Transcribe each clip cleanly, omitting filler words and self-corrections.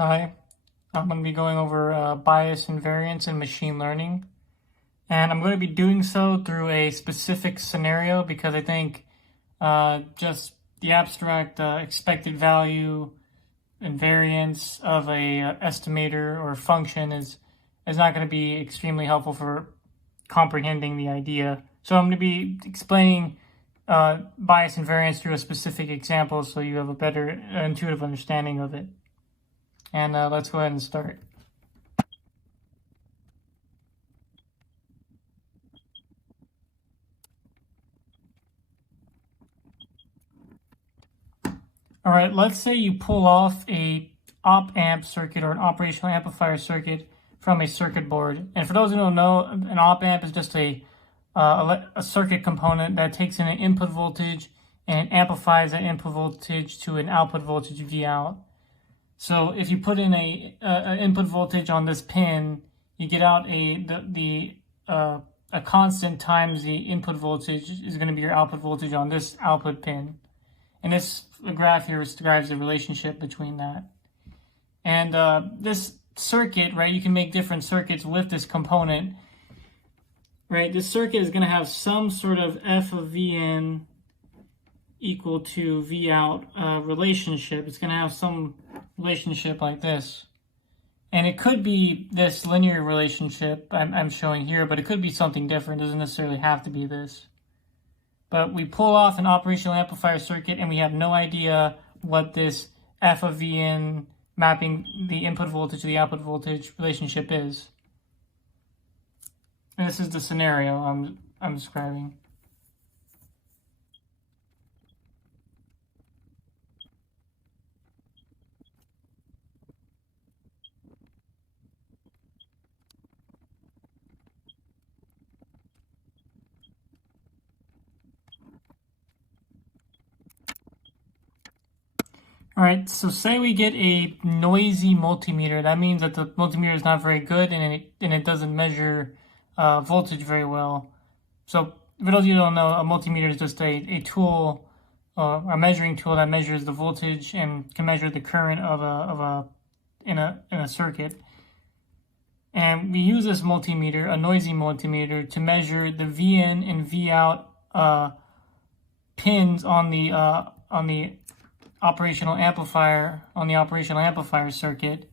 Hi, I'm going to be going over bias and variance in machine learning. And I'm going to be doing so through a specific scenario because I think just the abstract expected value and variance of a estimator or function is not going to be extremely helpful for comprehending the idea. So I'm going to be explaining bias and variance through a specific example so you have a better intuitive understanding of it. And let's go ahead and start. All right, let's say you pull off a op-amp circuit or an operational amplifier circuit from a circuit board. And for those who don't know, an op-amp is just a circuit component that takes in an input voltage and amplifies that input voltage to an output voltage V out. So if you put in a input voltage on this pin, you get out a constant times the input voltage is going to be your output voltage on this output pin. And this graph here describes the relationship between that. And this circuit, right, you can make different circuits with this component, right? This circuit is going to have some sort of f of Vn equal to V out relationship. It's going to have some relationship like this. And it could be this linear relationship I'm showing here, but it could be something different. It doesn't necessarily have to be this. But we pull off an operational amplifier circuit and we have no idea what this f of Vn mapping the input voltage to the output voltage relationship is. And this is the scenario I'm describing. All right, so say we get a noisy multimeter. That means that the multimeter is not very good and it doesn't measure voltage very well. So for those of you who don't know, a multimeter is just a tool, a measuring tool that measures the voltage and can measure the current in a circuit. And we use this multimeter, a noisy multimeter, to measure the Vin and V out pins on the operational amplifier circuit.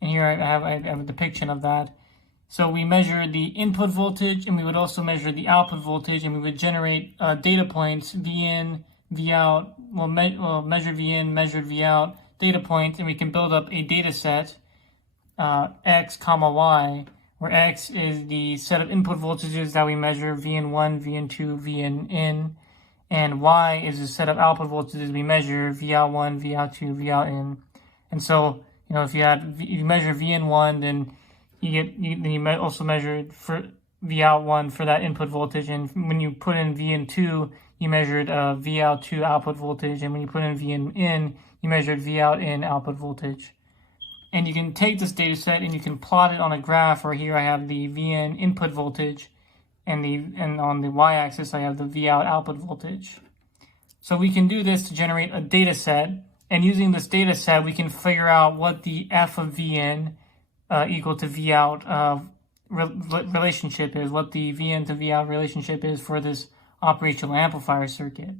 And here I have a depiction of that. So we measure the input voltage and we would also measure the output voltage, and we would generate data points, Vin, V out. We'll measure Vin, measured V out, data points, and we can build up a data set x comma y, where x is the set of input voltages that we measure, Vn1, Vn2, Vn and y is a set of output voltages we measure, Vout1, Vout2, Vout. And so, if you measure Vn1, then you also measure for Vout1 for that input voltage, and when you put in Vn2, you measured Vout2 output voltage, and when you put in Vn, you measured Vout output voltage. And you can take this data set and you can plot it on a graph, where here I have the Vn input voltage, and on the y-axis I have the Vout output voltage. So we can do this to generate a data set, and using this data set we can figure out what the f of Vn equal to Vout relationship is, what the Vn to Vout relationship is for this operational amplifier circuit.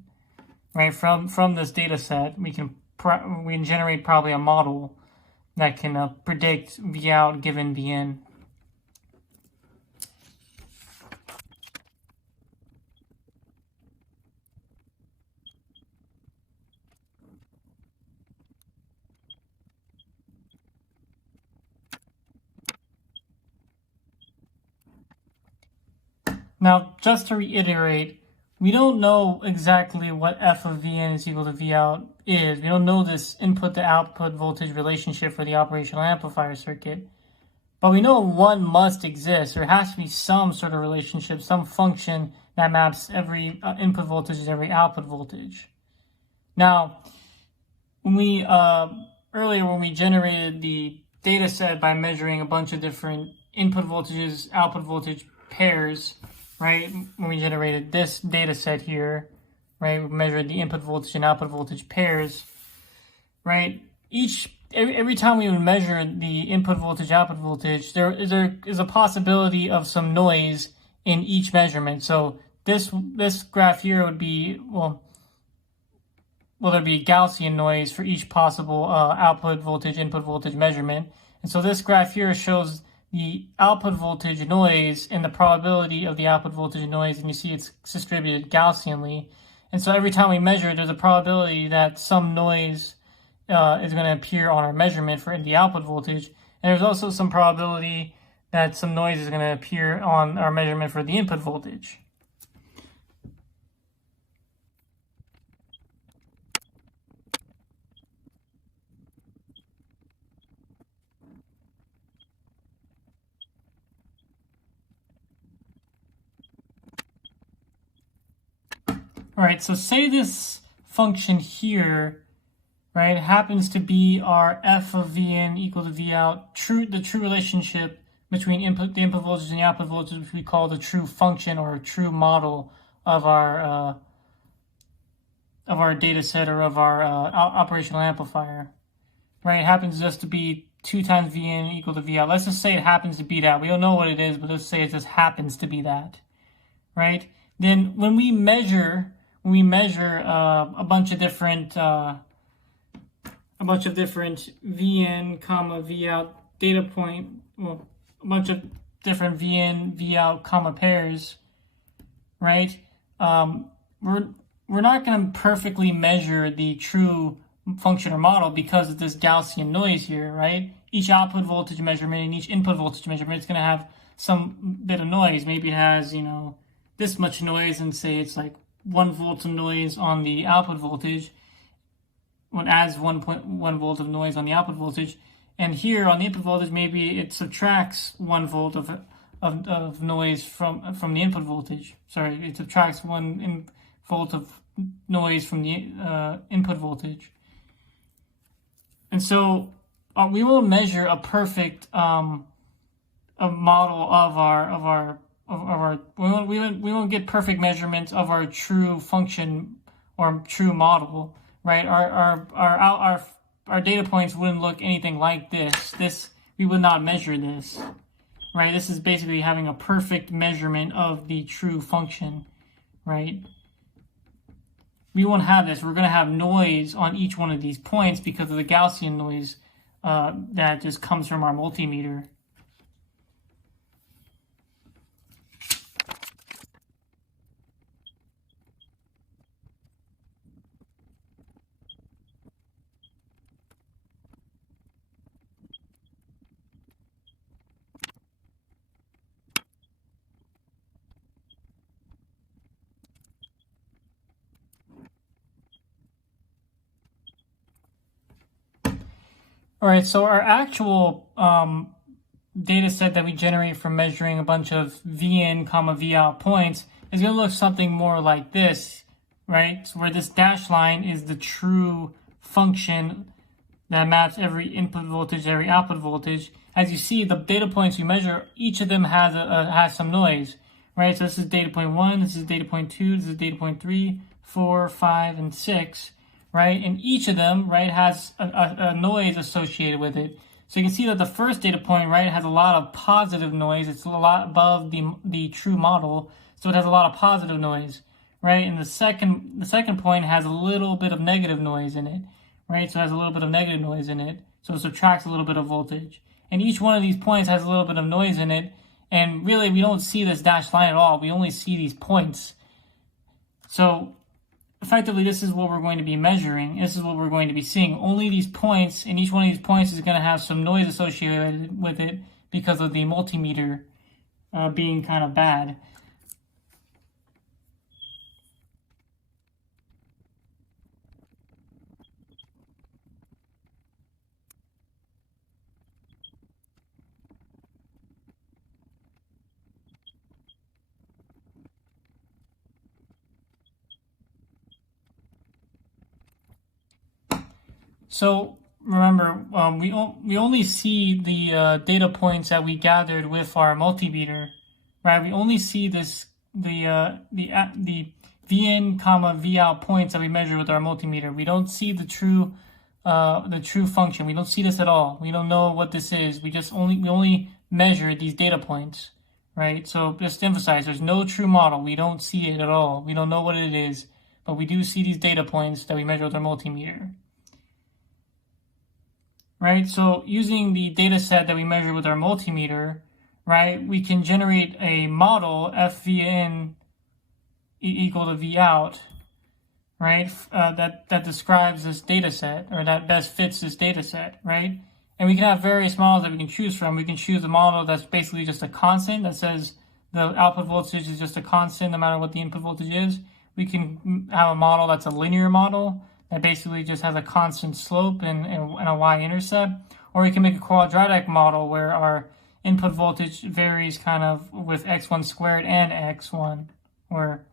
Right, from this data set we can generate probably a model that can predict Vout given Vn. Now, just to reiterate, we don't know exactly what f of Vn is equal to Vout is. We don't know this input to output voltage relationship for the operational amplifier circuit. But we know one must exist. There has to be some sort of relationship, some function that maps every input voltage to every output voltage. Now, earlier when we generated the data set by measuring a bunch of different input voltages, output voltage pairs, right? When we generated this data set here, right? We measured the input voltage and output voltage pairs, right? every time we would measure the input voltage, output voltage, there is a possibility of some noise in each measurement. So this graph here would be, well, there'd be Gaussian noise for each possible output voltage, input voltage measurement. And so this graph here shows the output voltage noise and the probability of the output voltage noise, and you see it's distributed Gaussianly. And so every time we measure, there's a probability that some noise is going to appear on our measurement for the output voltage. And there's also some probability that some noise is going to appear on our measurement for the input voltage. All right, so say this function here, right, happens to be our f of Vn equal to Vout, the true relationship between the input voltage and the output voltage, which we call the true function or true model of our data set or of our operational amplifier, right? It happens just to be 2 times Vn equal to Vout. Let's just say it happens to be that. We don't know what it is, but let's say it just happens to be that, right? Then when we measure a bunch of different Vn, Vout data point, well, a bunch of different Vn, Vout, pairs, right? We're not going to perfectly measure the true function or model because of this Gaussian noise here, right? Each output voltage measurement and each input voltage measurement is going to have some bit of noise. Maybe it has, this much noise, and say it's like 1 volt of noise on the output voltage. It adds 1.1 volt of noise on the output voltage, and here on the input voltage, maybe it subtracts 1 volt of noise from the input voltage. Sorry, it subtracts 1 volt of noise from the input voltage. And so we will measure a perfect a model of our we won't get perfect measurements of our true function or true model, right? Our data points wouldn't look anything like this. We would not measure this, right? This is basically having a perfect measurement of the true function, right? We won't have this. We're going to have noise on each one of these points because of the Gaussian noise that just comes from our multimeter. All right, so our actual data set that we generate from measuring a bunch of Vn, Vout points is going to look something more like this, right? So where this dashed line is the true function that maps every input voltage, every output voltage. As you see, the data points we measure, each of them has some noise, right? So this is data point 1, this is data point 2, this is data point 3, 4, 5, and 6. Right, and each of them, right, has a noise associated with it. So you can see that the first data point, right, has a lot of positive noise. It's a lot above the true model, so it has a lot of positive noise, right? And the second point has a little bit of negative noise in it, right? So it has a little bit of negative noise in it, so it subtracts a little bit of voltage. And each one of these points has a little bit of noise in it, and really we don't see this dashed line at all. We only see these points. So effectively, this is what we're going to be measuring. This is what we're going to be seeing. Only these points, and each one of these points is going to have some noise associated with it because of the multimeter being kind of bad. So remember, we only see the data points that we gathered with our multimeter, right? We only see the Vn, Vout points that we measure with our multimeter. We don't see the true the true function. We don't see this at all. We don't know what this is. We only measure these data points, right? So just to emphasize, there's no true model. We don't see it at all. We don't know what it is, but we do see these data points that we measure with our multimeter. Right, so using the data set that we measure with our multimeter, right, we can generate a model FV in equal to V out, right, that describes this data set, or that best fits this data set, right? And we can have various models that we can choose from. We can choose a model that's basically just a constant that says the output voltage is just a constant no matter what the input voltage is. We can have a model that's a linear model that basically just has a constant slope and a y-intercept. Or we can make a quadratic model where our input voltage varies kind of with x1 squared and x1. Or,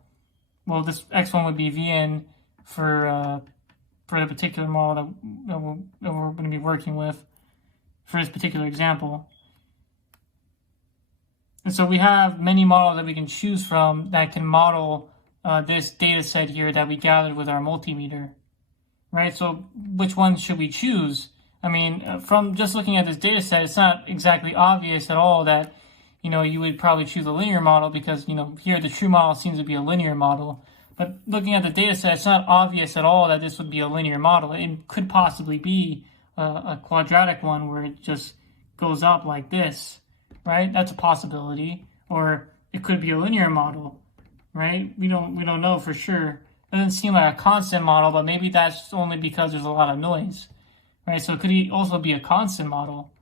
well, this x1 would be Vn for the particular model that we're going to be working with for this particular example. And so we have many models that we can choose from that can model this data set here that we gathered with our multimeter. Right, so which one should we choose? I mean, from just looking at this data set, it's not exactly obvious at all that, you would probably choose a linear model because, here the true model seems to be a linear model. But looking at the data set, it's not obvious at all that this would be a linear model. It could possibly be a quadratic one where it just goes up like this, right? That's a possibility. Or it could be a linear model, right? We don't know for sure. Doesn't seem like a constant model, but maybe that's only because there's a lot of noise, right? So it could also be a constant model,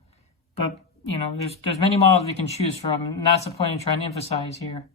but there's many models we can choose from, and that's the point I'm trying to emphasize here.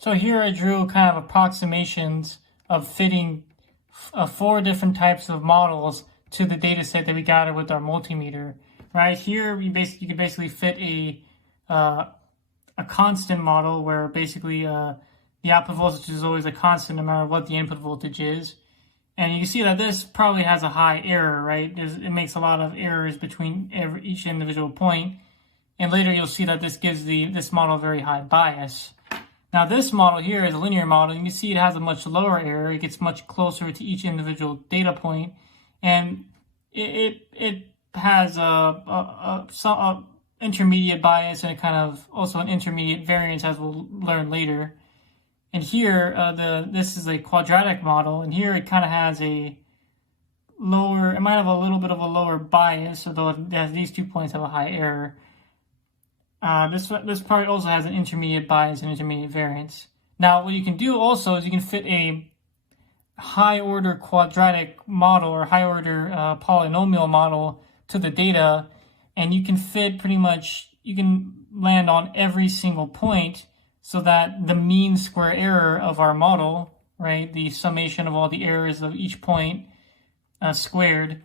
So here I drew kind of approximations of fitting 4 different types of models to the data set that we gathered with our multimeter. Right here, you can basically fit a constant model where basically the output voltage is always a constant no matter what the input voltage is. And you can see that this probably has a high error, right? It makes a lot of errors between each individual point. And later you'll see that this gives this model a very high bias. Now this model here is a linear model. You can see it has a much lower error. It gets much closer to each individual data point, and it has some intermediate bias and kind of also an intermediate variance, as we'll learn later. And here this is a quadratic model, and here it kind of has a lower. It might have a little bit of a lower bias, although these 2 points have a high error. This part also has an intermediate bias and intermediate variance. Now, what you can do also is you can fit a high-order quadratic model or high-order polynomial model to the data, and you can fit you can land on every single point so that the mean square error of our model, right, the summation of all the errors of each point squared,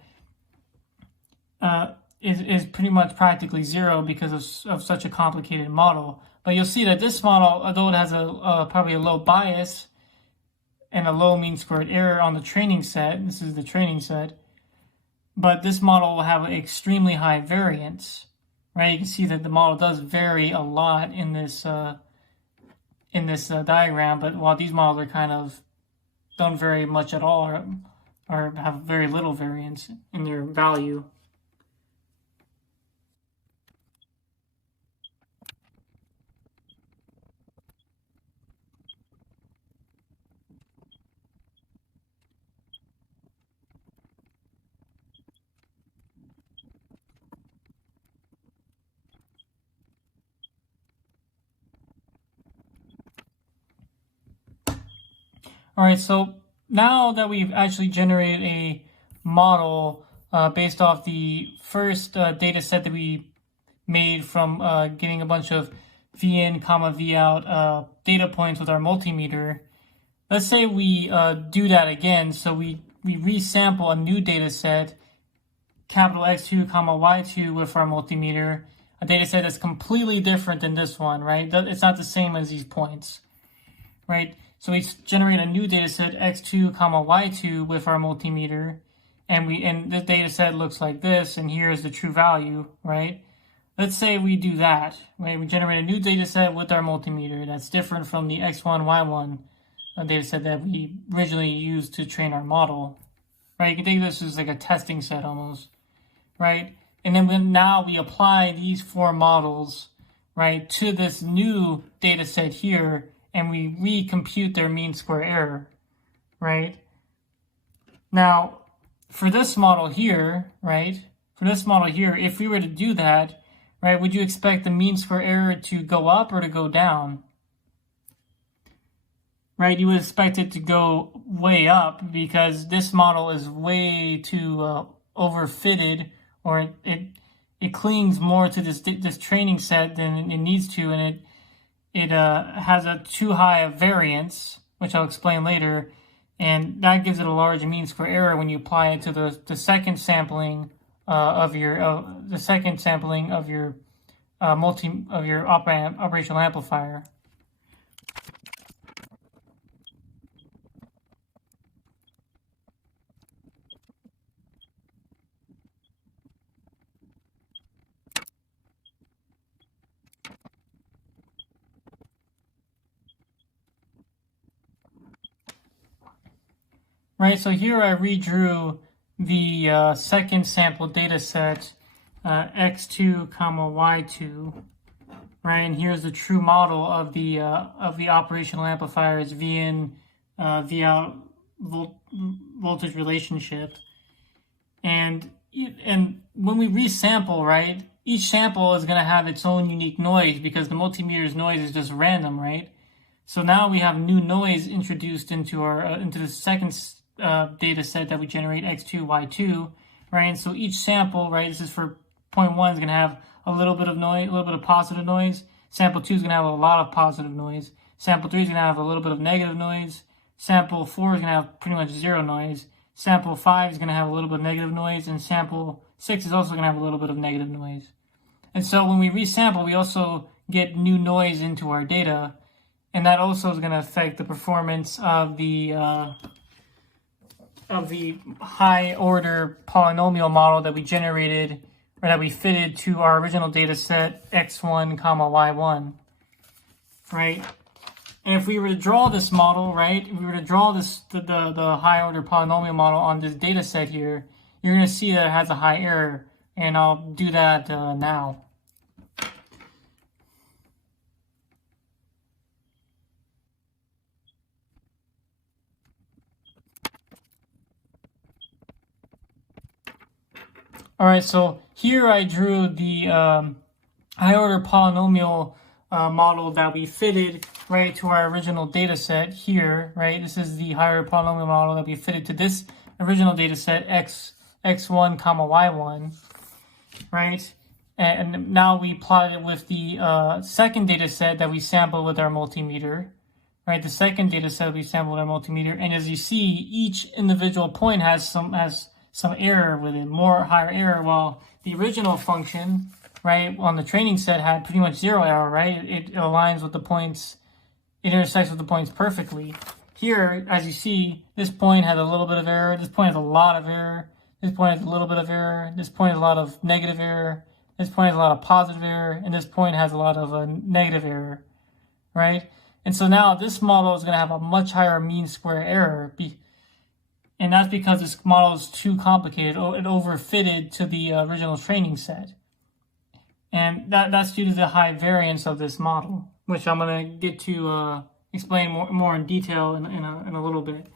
is pretty much practically 0 because of such a complicated model. But you'll see that this model, although it has probably a low bias and a low mean squared error on the training set, this is the training set, but this model will have an extremely high variance, right? You can see that the model does vary a lot in this diagram, but while these models are kind of don't vary much at all or have very little variance in their value. All right, so now that we've actually generated a model based off the first data set that we made from getting a bunch of Vin, Vout data points with our multimeter, let's say we do that again. So we resample a new data set, capital X2, Y2 with our multimeter. a data set that's completely different than this one, right? It's not the same as these points, right? So we generate a new data set, x2 comma y2 with our multimeter, and this data set looks like this, and here is the true value, right? Let's say we do that, right? We generate a new data set with our multimeter that's different from the x1, y1 data set that we originally used to train our model, right? You can think of this as like a testing set almost, right? And then now we apply these four models, right, to this new data set here, and we recompute their mean square error, right? Now, for this model here, right, if we were to do that, right, would you expect the mean square error to go up or to go down? Right, you would expect it to go way up because this model is way too overfitted, or it clings more to this training set than it needs to, and it has a too high of variance, which I'll explain later, and that gives it a large mean square error when you apply it to the second sampling of your operational amplifier. Right, so here I redrew the second sample data set, x2 comma y2, right, and here's the true model of the operational amplifier's V in V out voltage relationship, and when we resample, right, each sample is going to have its own unique noise because the multimeter's noise is just random, right? So now we have new noise introduced into our into the second data set that we generate, x2, y2, right? And so each sample, right, this is for point 1, is going to have a little bit of noise, a little bit of positive noise. Sample 2 is going to have a lot of positive noise. Sample 3 is going to have a little bit of negative noise. Sample 4 is going to have pretty much zero noise. Sample 5 is going to have a little bit of negative noise, and sample 6 is also going to have a little bit of negative noise. And so when we resample, we also get new noise into our data, and that also is going to affect the performance of the high order polynomial model that we generated, or that we fitted to our original data set x1 comma y1, right? And if we were to draw this model, right, if we were to draw this the high order polynomial model on this data set here, you're going to see that it has a high error, and I'll do that now. All right, so here I drew the high order polynomial model that we fitted, right, to our original data set here, right? This is the higher polynomial model that we fitted to this original data set, x1 comma y1, right? And now we plotted it with the second data set that we sampled with our multimeter, right? The second data set we sampled with our multimeter, and as you see, each individual point has some error with it, more higher error, while the original function, right, on the training set had pretty much zero error, right? It aligns with the points, it intersects with the points perfectly. Here, as you see, this point has a little bit of error, this point has a lot of error, this point has a little bit of error, this point has a lot of negative error, this point has a lot of positive error, and this point has a lot of negative error, right? And so now this model is going to have a much higher mean square error, and that's because this model is too complicated. It overfitted to the original training set. And that's due to the high variance of this model, which I'm going to get to explain more in detail in a little bit.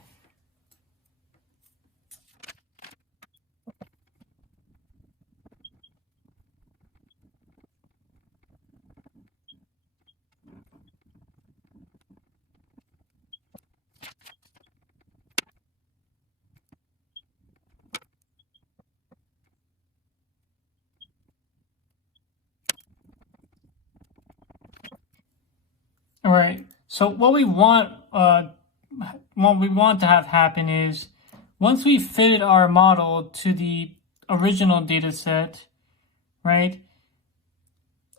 All right. So what we want to have happen is, once we fitted our model to the original data set, right,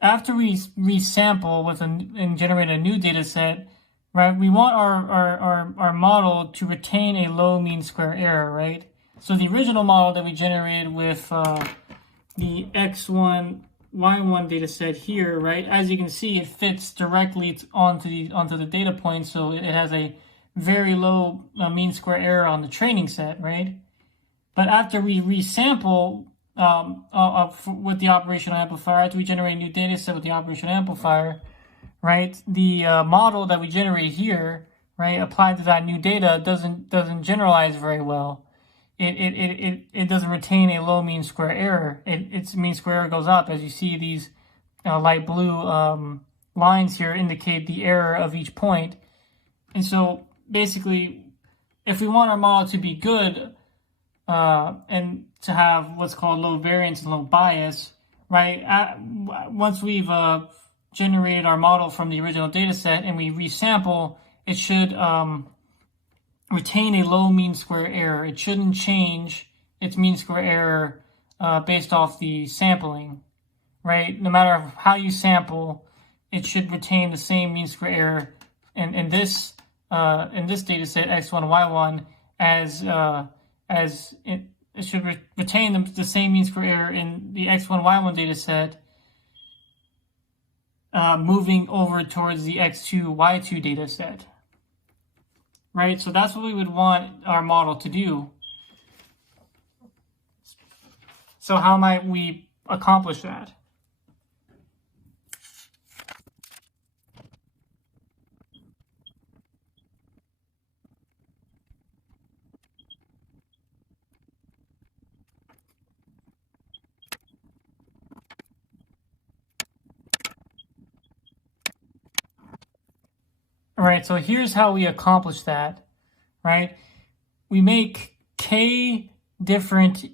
after we resample and generate a new data set, right, we want our model to retain a low mean square error, right? So the original model that we generated with the x1, y1 data set here, right, as you can see, it fits directly onto the data point, so it has a very low mean square error on the training set, right? But after we resample with the operational amplifier, after we generate a new data set with the operational amplifier, right, the model that we generate here, right, applied to that new data doesn't generalize very well. It doesn't retain a low mean square error. Its mean square error goes up. As you see, these light blue lines here indicate the error of each point. And so basically, if we want our model to be good, and to have what's called low variance and low bias, right? Once we've generated our model from the original data set and we resample, it should retain a low mean square error. It shouldn't change its mean square error based off the sampling, right? No matter how you sample, it should retain the same mean square error in this data set x1 y1 as it should retain the same mean square error in the x1 y1 data set, moving over towards the x2 y2 data set, right? So that's what we would want our model to do. So how might we accomplish that? All right, so here's how we accomplish that, right? We make k different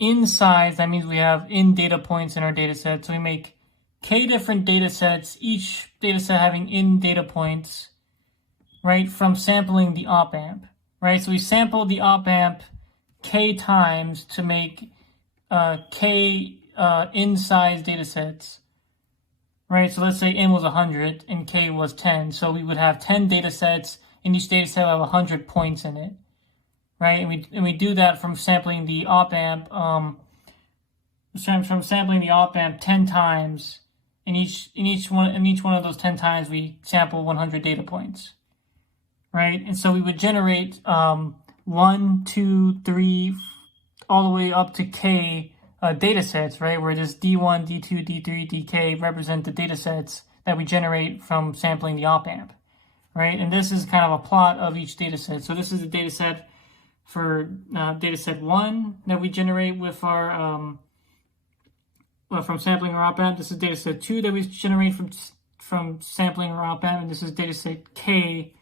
in size. That means we have in data points in our data set. So we make k different data sets, each data set having in data points, right, from sampling the op amp, right? So we sample the op amp k times to make k in size data sets. Right, so let's say n was 100 and k was 10. So we would have 10 data sets, and each data set would have 100 points in it. Right, and we do that from sampling the op amp, from sampling the op amp 10 times. In each one of those 10 times, we sample 100 data points. Right, and so we would generate 1, 2, 3, all the way up to k. Data sets, right, where this D1, D2, D3, DK represent the data sets that we generate from sampling the op amp, right? And this is kind of a plot of each data set. So this is the data set for data set 1 that we generate with our from sampling our op amp. This is data set 2 that we generate from sampling our op amp, and this is data set K,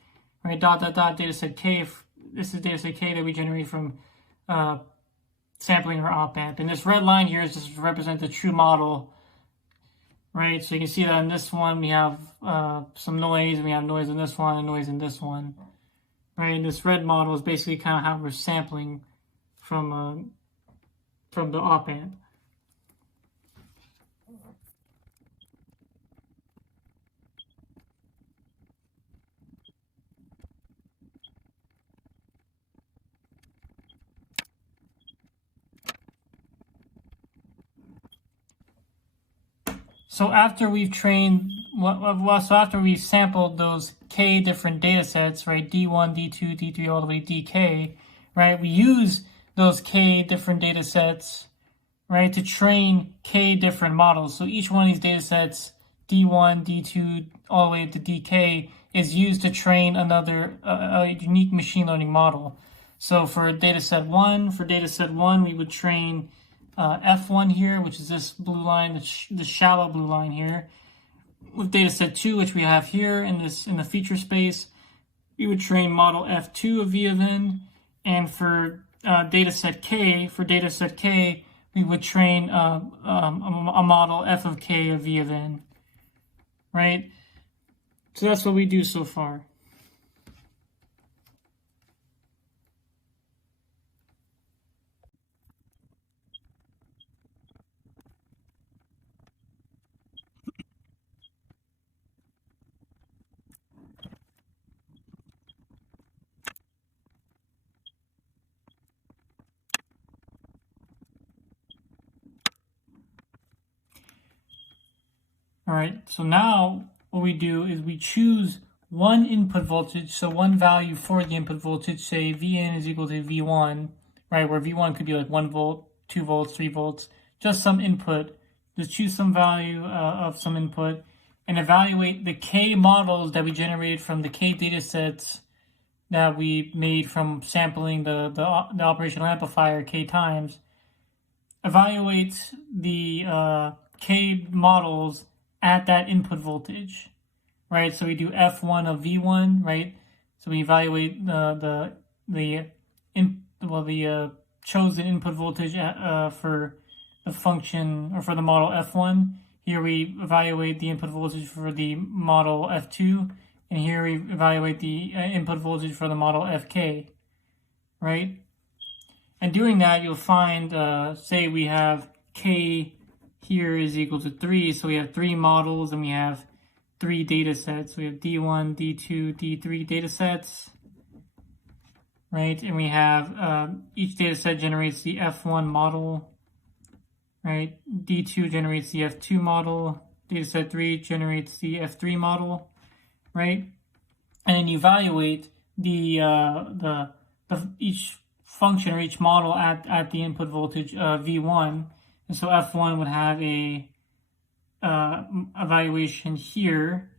right? Data set K. This is data set K that we generate from sampling our op amp. And this red line here is just to represent the true model, right? So you can see that in this one we have some noise, and we have noise in this one and noise in this one, right? And this red model is basically kind of how we're sampling from the op amp. So after we've after we've sampled those k different data sets, right, D1, D2, D3, all the way to DK, right, we use those k different data sets, right, to train k different models. So each one of these data sets, D1, D2, all the way to DK, is used to train another a unique machine learning model. So for data set 1, we would train F1 here, which is this blue line, the shallow blue line here. With data set 2, which we have here in the feature space, we would train model F2 of V of n. And for data set K, we would train a model F of K of V of n. Right? So that's what we do so far. All right, so now what we do is we choose one input voltage, so one value for the input voltage, say Vn is equal to V1, right, where V1 could be like 1 volt, 2 volts, 3 volts, just some input. Just choose some value of some input and evaluate the K models that we generated from the K data sets that we made from sampling the operational amplifier K times. Evaluate the K models at that input voltage, right? So we do F1 of V1, right? So we evaluate the chosen input voltage for the function or for the model F1. Here we evaluate the input voltage for the model F2, and here we evaluate the input voltage for the model FK, right? And doing that, you'll find, say we have K here is equal to 3, so we have 3 models and we have 3 data sets. We have D1, D2, D3 data sets, right? And we have each data set generates the F1 model, right? D2 generates the F2 model, data set 3 generates the F3 model, right? And then you evaluate the each function or each model at the input voltage V1. And so F1 would have a evaluation here,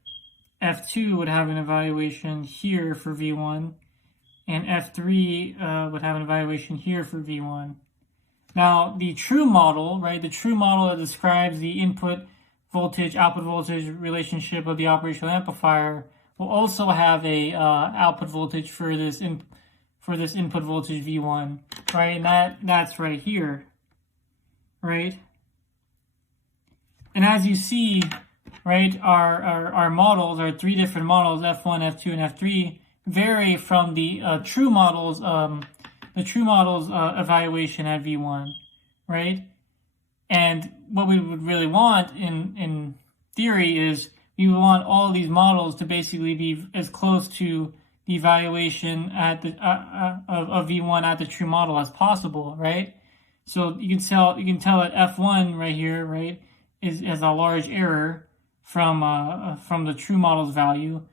F2 would have an evaluation here for V1, and F3 would have an evaluation here for V1. Now, the true model, right, the true model that describes the input voltage, output voltage relationship of the operational amplifier will also have a output voltage for this input voltage V1, right? And that's right here, right? And as you see, right, our models, our 3 different models, F1, F2, and F3, vary from the true models evaluation at V1, right? And what we would really want in theory is we would want all of these models to basically be as close to the evaluation at the of V1 at the true model as possible, right? So you can tell that F1 right here, right, has a large error from the true model's value.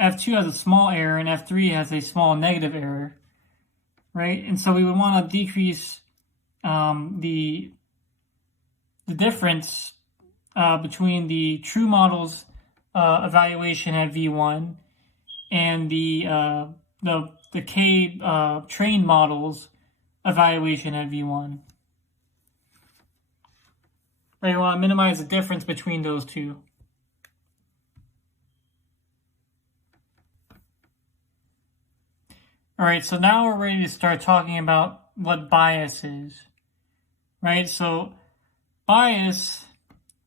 F2 has a small error and F3 has a small negative error, right? And so we would want to decrease the difference between the true model's evaluation at V1 and the K trained model's evaluation at V1. Right, we want to minimize the difference between those two. All right, so now we're ready to start talking about what bias is, right? So bias,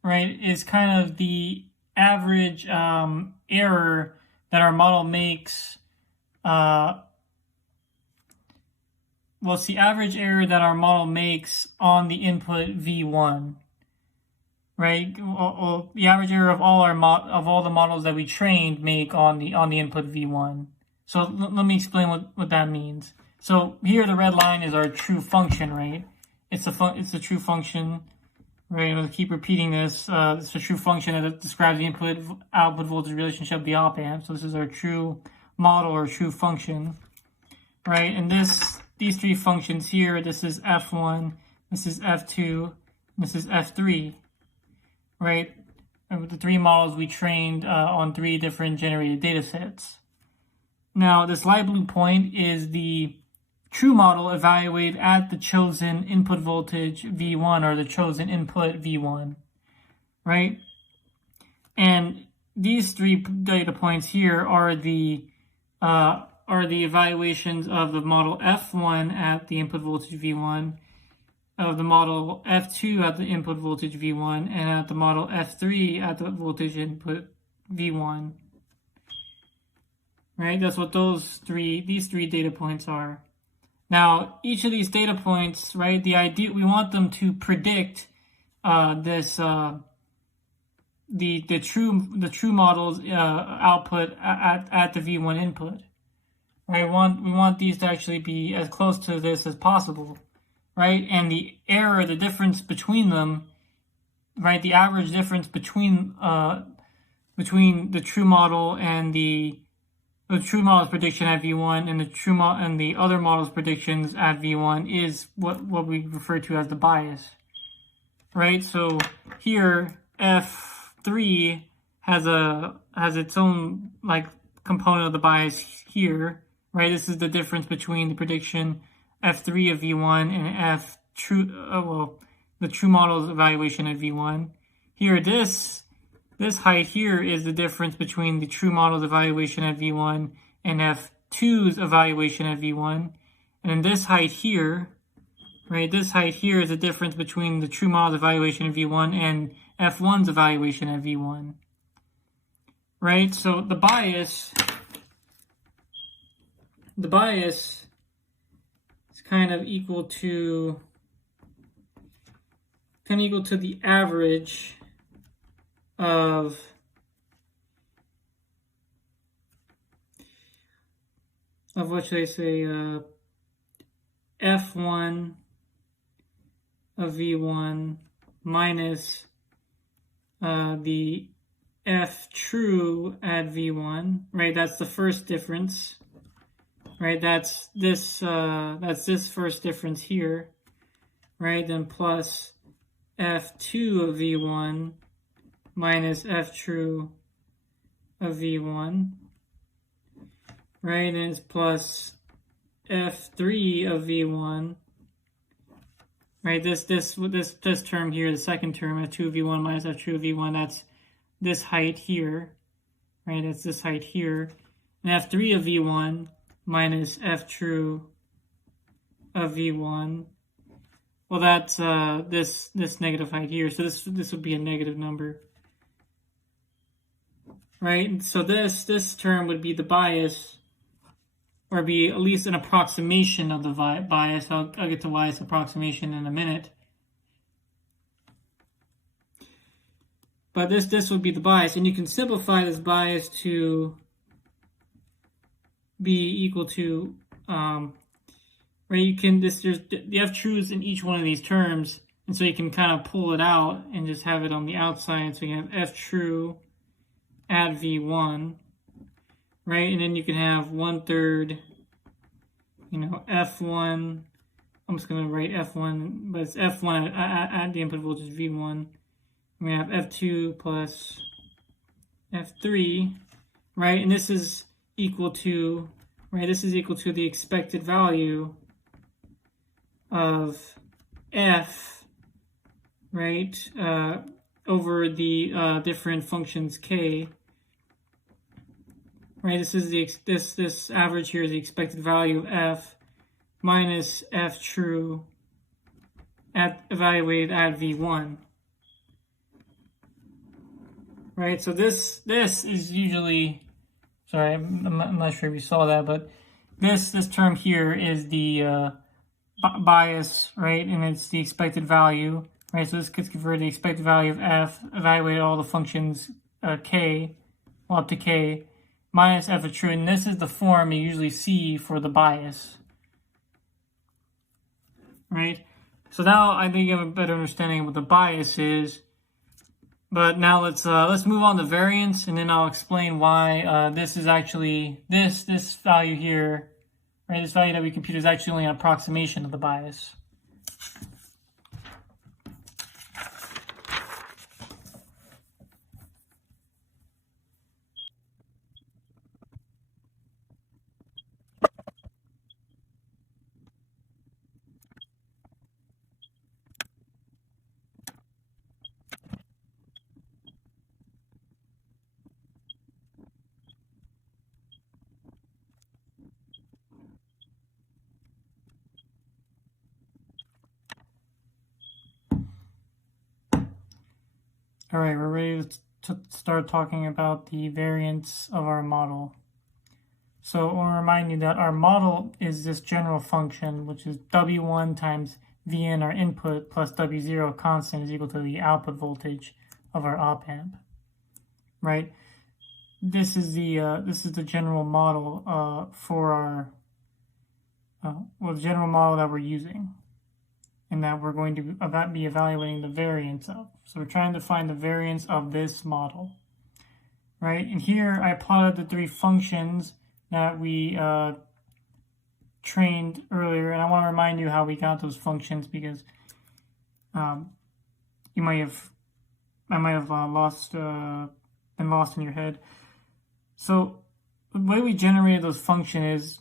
right, is kind of the average error that our model makes. Well, it's the average error that our model makes on the input V1, right? The average error of all the models that we trained make on the input V1. So let me explain what that means. So here the red line is our true function, right? It's a true function, right? I'm going to keep repeating this. It's a true function that describes the input-output voltage relationship of the op amp. So this is our true model or true function, right? And these 3 functions here, this is F1, this is F2, and this is F3, right? And with the 3 models we trained on 3 different generated data sets. Now, this light blue point is the true model evaluated at the chosen input voltage V1 or the chosen input V1, right? And these 3 data points here are the evaluations of the model F1 at the input voltage V1, of the model F2 at the input voltage V1, and at the model F3 at the voltage input V1. Right, that's what these 3 data points are. Now, each of these data points, right, we want them to predict the true model's output at the V1 input. Right, we want these to actually be as close to this as possible, right? And the error, the difference between them, right, the average difference between the true model and the true model's prediction at V1 and the other model's predictions at V1 is what we refer to as the bias, right? So here F3 has its own like component of the bias here, right? This is the difference between the prediction F3 of V1 and the true model's evaluation at V1. Here, this height here is the difference between the true model's evaluation at V1 and F2's evaluation at V1. And then this height here, right, this height here is the difference between the true model's evaluation at V1 and F1's evaluation at V1. Right, so the bias is kind of equal to the average of what should I say, F1 of V1 minus the F true at V1, right? That's the first difference, right? That's this first difference here, right? Then plus F2 of V1 minus F true of V1, right? And it's plus F3 of V1, right? This term here, the second term, F2 of V1 minus F true of V1, that's this height here, right? That's this height here. And F3 of V1 minus F true of V1. Well, that's this negative height here. So this would be a negative number, right? And so this term would be the bias, or be at least an approximation of the bias. I'll get to bias approximation in a minute. But this would be the bias, and you can simplify this bias to be equal to, right? You can there's the F trues in each one of these terms, and so you can kind of pull it out and just have it on the outside. So you have F true at V1, right? And then you can have 1/3, F1. I'm just gonna write F1, but it's F1 at the input voltage V1. We have F2 plus F3, right? And this is equal to, right? This is equal to the expected value of F, right? Over the different functions K, right? This is this average here is the expected value of F minus F true evaluated at V1. Right, so this is usually, sorry, I'm not sure if you saw that, but this term here is the bias, right, and it's the expected value, right? So this gets converted to the expected value of F, evaluated all the functions K, well, up to K, minus F of true, and this is the form you usually see for the bias, right? So now I think you have a better understanding of what the bias is. But now let's move on to variance, and then I'll explain why this is actually this value here, right? This value that we compute is actually only an approximation of the bias. All right, we're ready to start talking about the variance of our model. So I'll remind you that our model is this general function, which is W1 times Vn, our input, plus W0 constant is equal to the output voltage of our op-amp, right? This is the general model for our, the general model that we're using, and that we're going to be evaluating the variance of. So we're trying to find the variance of this model, right? And here I plotted the three functions that we trained earlier, and I want to remind you how we got those functions because I might have been lost in your head. So the way we generated those functions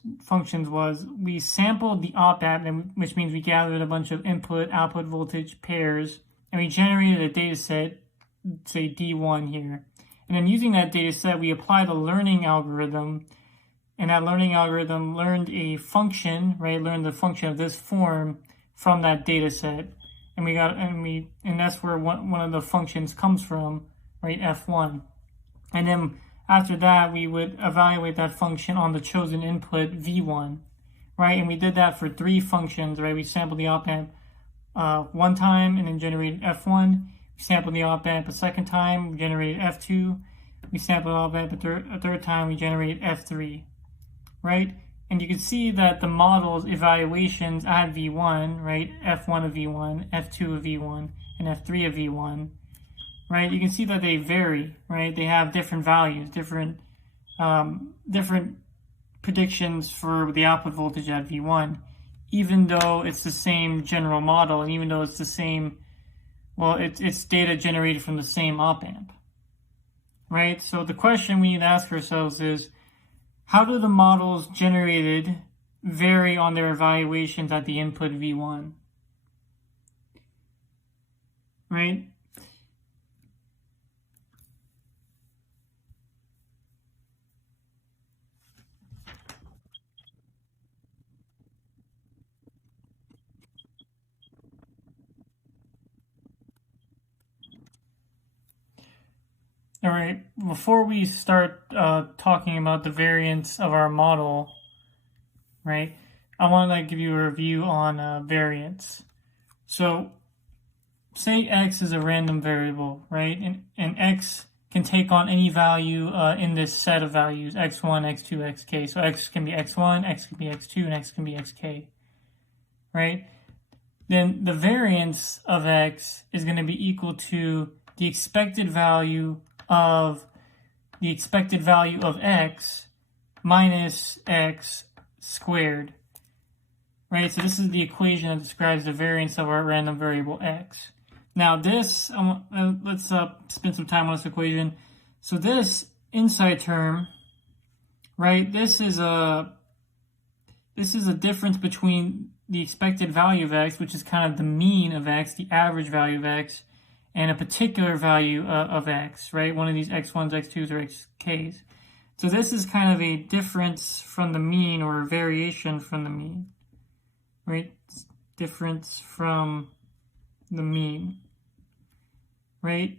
was we sampled the op-amp, which means we gathered a bunch of input-output voltage pairs, and we generated a data set, say D1 here. And then using that data set, we applied a learning algorithm, and that learning algorithm learned a function, right? Learned the function of this form from that data set. And that's where one of the functions comes from, right? F1. And then after that, we would evaluate that function on the chosen input V1, right? And we did that for three functions, right? We sampled the op-amp one time and then generated F1. We sampled the op-amp a second time, we generated F2. We sampled the op-amp a third time, we generated F3, right? And you can see that the model's evaluations at V1, right? F1 of V1, F2 of V1, and F3 of V1, right? You can see that they vary, right? They have different values, different predictions for the output voltage at V1, even though it's the same general model, and even though it's the same, well, it's data generated from the same op-amp, right? So the question we need to ask ourselves is, how do the models generated vary on their evaluations at the input V1, right? All right, before we start talking about the variance of our model, right, I want to give you a review on variance. So say x is a random variable, right, and x can take on any value in this set of values, x1, x2, xk. So x can be x1, x can be x2, and x can be xk, right? Then the variance of x is going to be equal to the expected value of x minus x squared, right? So this is the equation that describes the variance of our random variable x. Now this, let's spend some time on this equation. So this inside term, right? This is a difference between the expected value of x, which is kind of the mean of x, the average value of x, and a particular value of x, right? One of these x1s, x2s, or xk's. So this is kind of a difference from the mean, or a variation from the mean, right? Difference from the mean, right?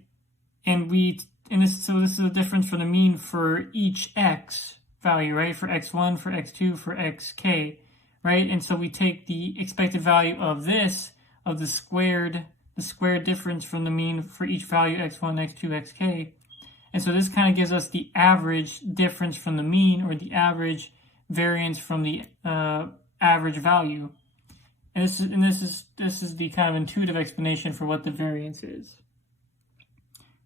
So this is a difference from the mean for each x value, right? For x1, for x2, for xk, right? And so we take the expected value of this, of the squared difference from the mean for each value x1, x2, xk. And so this kind of gives us the average difference from the mean, or the average variance from the average value. And this is the kind of intuitive explanation for what the variance is.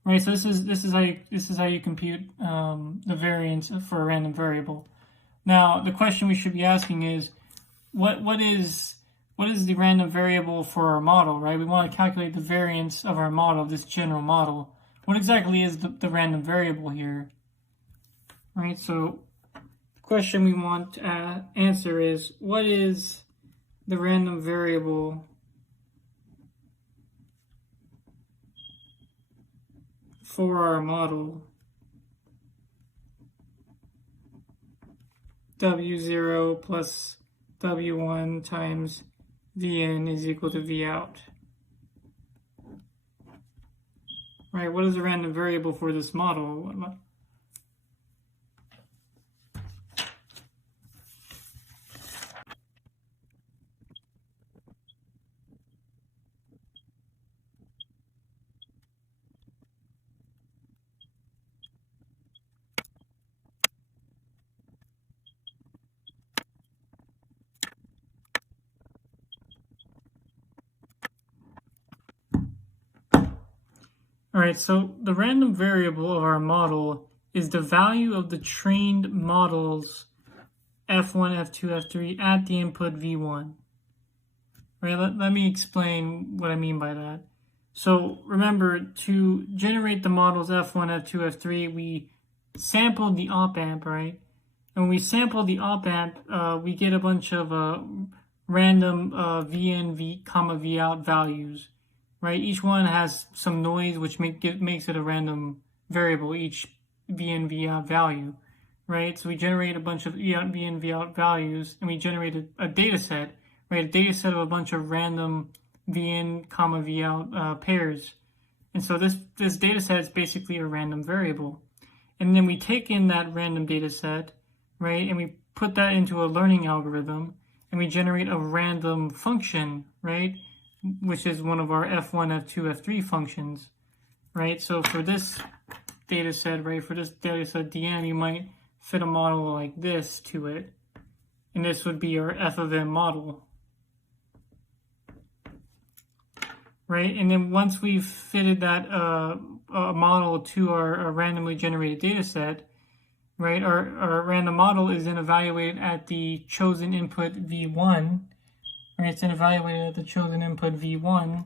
Right, so this is how you compute the variance for a random variable. Now the question we should be asking is, what is the random variable for our model, right? We want to calculate the variance of our model, this general model. What exactly is the random variable here, right? So the question we want to answer is, what is the random variable for our model? W0 plus W1 times Vn is equal to V out. Right, what is the random variable for this model? right, so the random variable of our model is the value of the trained models F1, F2, F3 at the input V1. Right, let me explain what I mean by that. So remember, to generate the models F1, F2, F3, we sampled the op amp, right? And when we sample the op amp, we get a bunch of random VN, V, comma, V out values, right? Each one has some noise, which makes it a random variable, each VN, V out value, right? So we generate a bunch of VN, V out values, and we generated a data set, right? A data set of a bunch of random VN, comma, V out pairs. And so this data set is basically a random variable. And then we take in that random data set, right, and we put that into a learning algorithm, and we generate a random function, right, which is one of our F1, F2, F3 functions, right? So for this data set, right, for this data set DM, you might fit a model like this to it, and this would be our F of M model, right? And then once we've fitted that model to our randomly generated data set, right, our random model is then evaluated at the chosen input V1, right? It's then evaluated at the chosen input V1,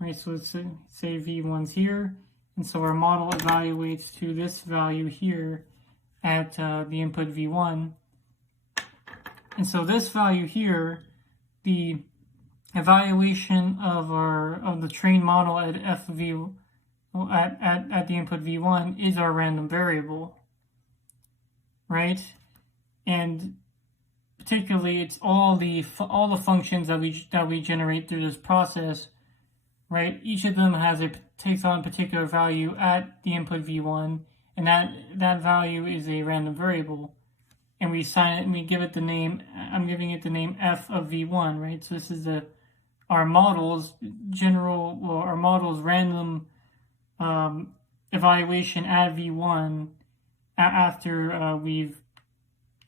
right? So let's say V1's here, and so our model evaluates to this value here at the input V1. And so this value here, the evaluation of the trained model at at the input V1 is our random variable, right? And particularly, it's all the functions that we generate through this process, right? Each of them takes on a particular value at the input V1, and that value is a random variable. And we assign it, and we give it the name. I'm giving it the name F of V1, right? So this is our model's random evaluation at V1 after we've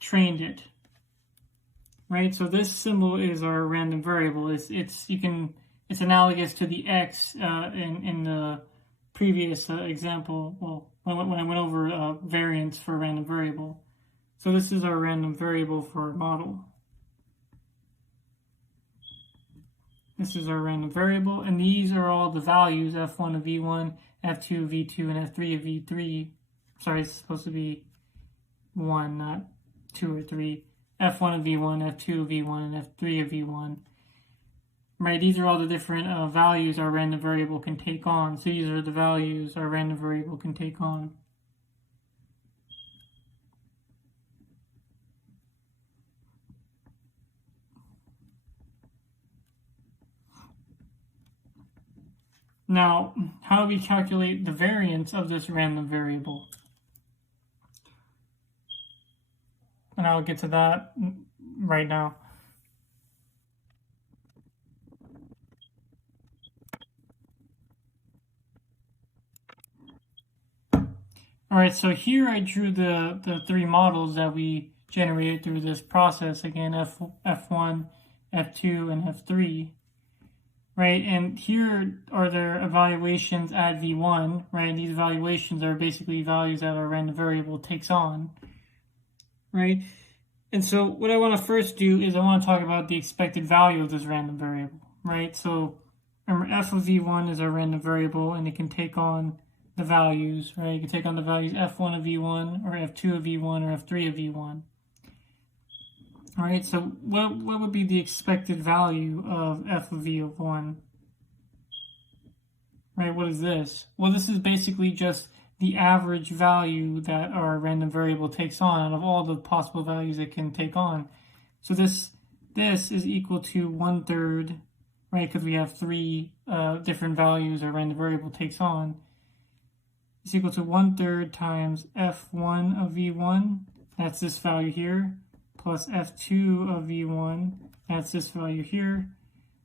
trained it, right? So this symbol is our random variable. It's analogous to the X in the previous example. Well, when I went over variance for a random variable. So this is our random variable for our model. This is our random variable, and these are all the values, F1 of V1, F2 of V2, and F3 of V3. Sorry, it's supposed to be 1, not 2 or 3. F1 of V1, F2 of V1, and F3 of V1. Right, these are all the different values our random variable can take on. So these are the values our random variable can take on. Now, how do we calculate the variance of this random variable? And I'll get to that right now. All right, so here I drew the three models that we generated through this process. Again, F1, F2, and F3. Right, and here are their evaluations at V1, right? These evaluations are basically values that our random variable takes on, right? And so what I want to first do is I want to talk about the expected value of this random variable, right? So remember, F of V1 is our random variable, and it can take on the values, right? It can take on the values F1 of V1, or F2 of V1, or F3 of V1. All right, so what would be the expected value of F of V of 1? Right, what is this? Well, this is basically just the average value that our random variable takes on out of all the possible values it can take on. So this is equal to 1/3, right, because we have three different values our random variable takes on. It's equal to 1/3 times F1 of V1, that's this value here, plus F2 of V1, that's this value here,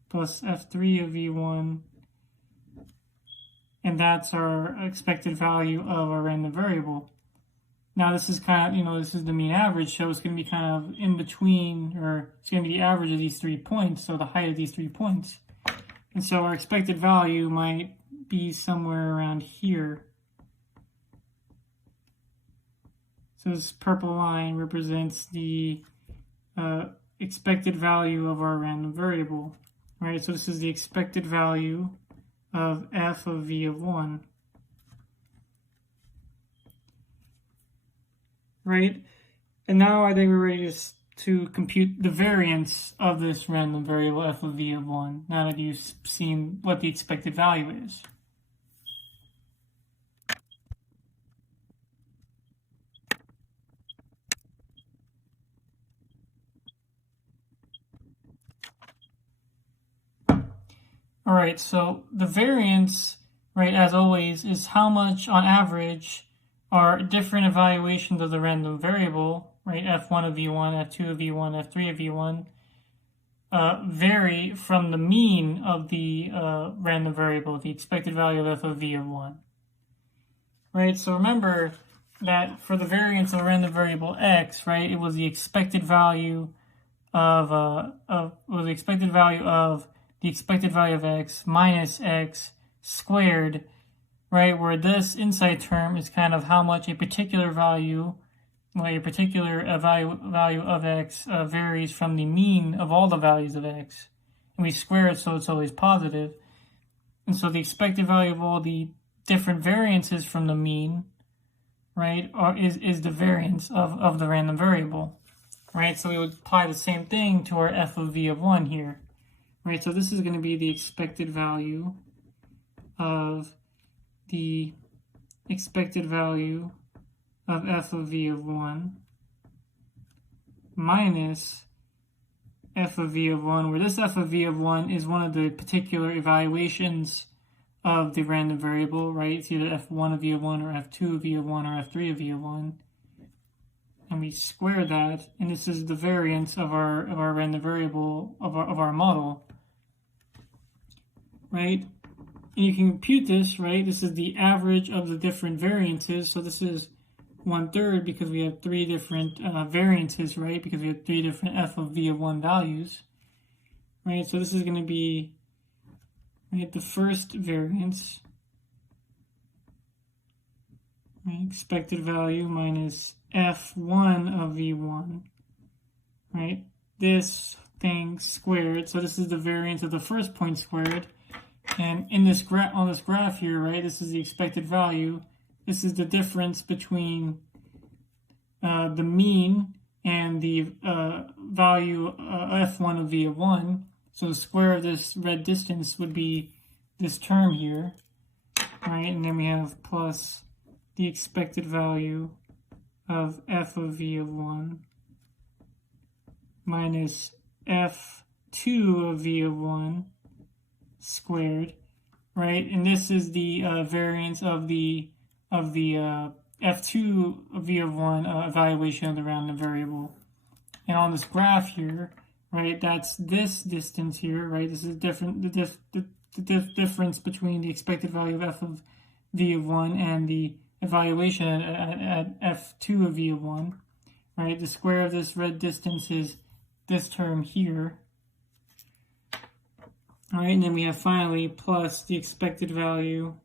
plus F3 of V1, and that's our expected value of our random variable. Now this is kind of, this is the mean average, so it's going to be kind of in between, or it's going to be the average of these 3 points, so the height of these 3 points. And so our expected value might be somewhere around here. So this purple line represents the expected value of our random variable, right? So this is the expected value of f of v of 1, right? And now I think we're ready to compute the variance of this random variable f of v of 1, now that you've seen what the expected value is. All right, so the variance, right, as always, is how much on average are different evaluations of the random variable, right, f1 of v1, f2 of v1, f3 of v1, vary from the mean of the random variable, the expected value of f of v of 1. Right, so remember that for the variance of a random variable x, right, it was the expected value of the expected value of x minus x squared, right, where this inside term is kind of how much a particular value, value of x varies from the mean of all the values of x. And we square it so it's always positive. And so the expected value of all the different variances from the mean, right, is the variance of the random variable. Right, so we would apply the same thing to our f of v of 1 here. Right, so this is going to be the expected value of f of v of 1 minus f of v of 1, where this f of v of 1 is one of the particular evaluations of the random variable, right? It's either f1 of v of 1 or f2 of v of 1 or f3 of v of 1. And we square that, and this is the variance of our random variable of our model, right? And you can compute this, right? This is the average of the different variances. So this is 1/3 because we have 3 different variances, right? Because we have 3 different f of v of 1 values, right? So this is going to be, right, the first variance, right? Expected value minus f1 of v1, right? This thing squared, so this is the variance of the first point squared, and in this on this graph here, right, this is the expected value. This is the difference between the mean and the value f1 of v of 1. So the square of this red distance would be this term here, right? And then we have plus the expected value of f of v of 1 minus f2 of v of 1 squared, right? And this is the variance of the f2 of v of 1 evaluation of the random variable. And on this graph here, right, that's this distance here, right? This is different, the difference between the expected value of f of v of 1 and the evaluation at f2 of v of 1, right? The square of this red distance is this term here. All right, and then we have finally plus the expected value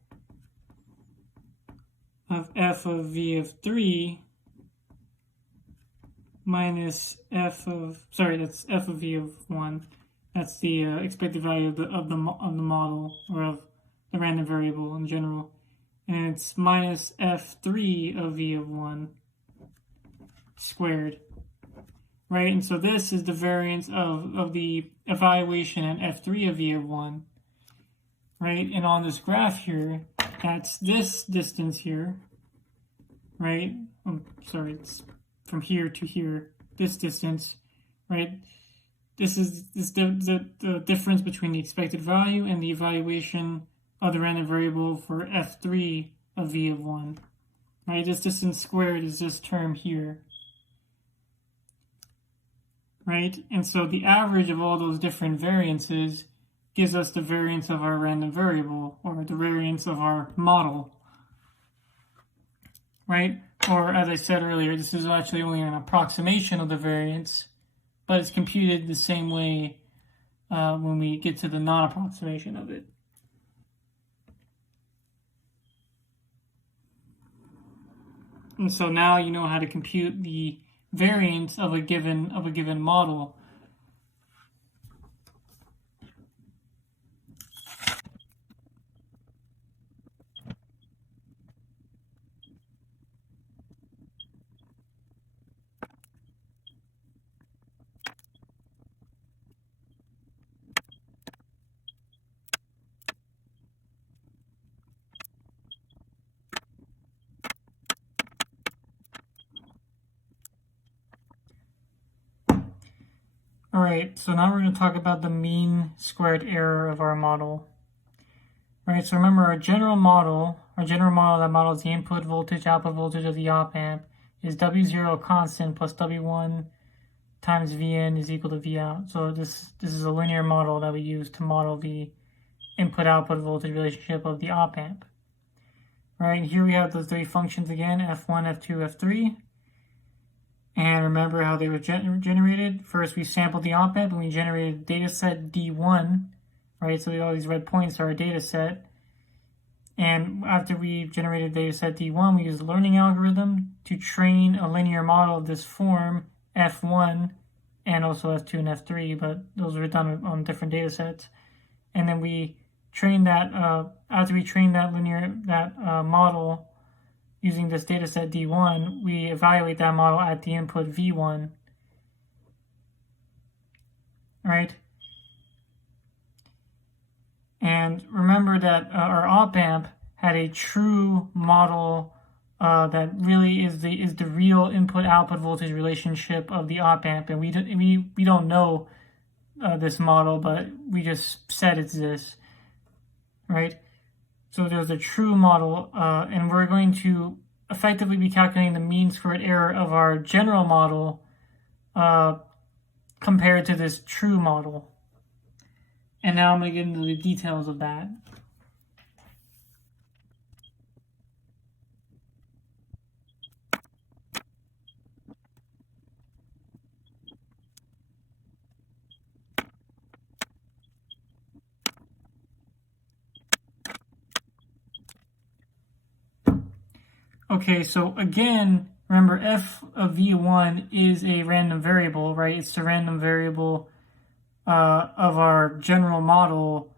of f of v of 3 minus that's f of v of 1. That's the expected value of the model, or of the random variable in general. And it's minus f3 of v of 1 squared, right? And so this is the variance of the evaluation at f3 of v of 1, right? And on this graph here, that's this distance here, right? It's from here to here, this distance, right? This is the difference between the expected value and the evaluation of the random variable for f3 of v of 1, right? This distance squared is this term here, right? And so the average of all those different variances gives us the variance of our random variable, or the variance of our model, right? Or as I said earlier, this is actually only an approximation of the variance, but it's computed the same way when we get to the non-approximation of it. And so now you know how to compute the variance of a given model. All right, so now we're going to talk about the mean squared error of our model. All right, so remember our general model that models the input voltage, output voltage of the op amp is W0 constant plus W1 times Vn is equal to V out. So this is a linear model that we use to model the input-output voltage relationship of the op amp. All right, here we have those three functions again, F1, F2, F3. And remember how they were generated. First, we sampled the op amp and we generated data set D1, right? So all these red points are our data set. And after we generated data set D1, we used a learning algorithm to train a linear model of this form, F1, and also F2 and F3, but those were done on different data sets. And then we trained that, after we trained that model, using this data set D1, we evaluate that model at the input V1, right? And remember that our op amp had a true model that really is the real input-output voltage relationship of the op amp, and we don't know this model, but we just said it's this, right? So there's a true model, and we're going to effectively be calculating the mean squared error of our general model compared to this true model. And now I'm going to get into the details of that. Okay, so again, remember f of v1 is a random variable, right? It's the random variable of our general model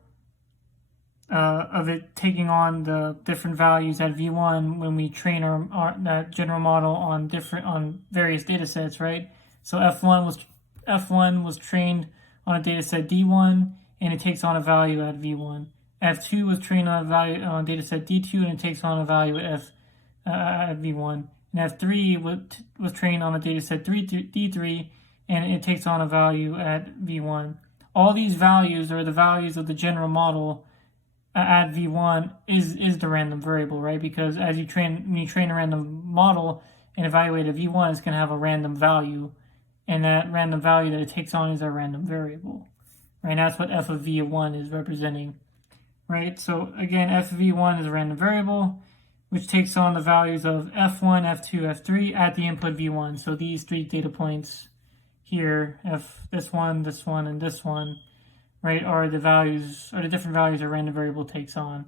of it taking on the different values at v1 when we train that general model on various data sets, right? So f1 was trained on a data set d1 and it takes on a value at v1. f2 was trained on a data set d2 and it takes on a value at v1. And f3 was trained on a data set d3 and it takes on a value at v1. All these values are the values of the general model at v1 is the random variable, right? Because when you train a random model and evaluate a v1, it's going to have a random value, and that random value that it takes on is our random variable, right? And that's what f of v1 is representing, right? So again, f of v1 is a random variable which takes on the values of f1, f2, f3 at the input v1. So these three data points here, this one, and this one, right, are the different values a random variable takes on,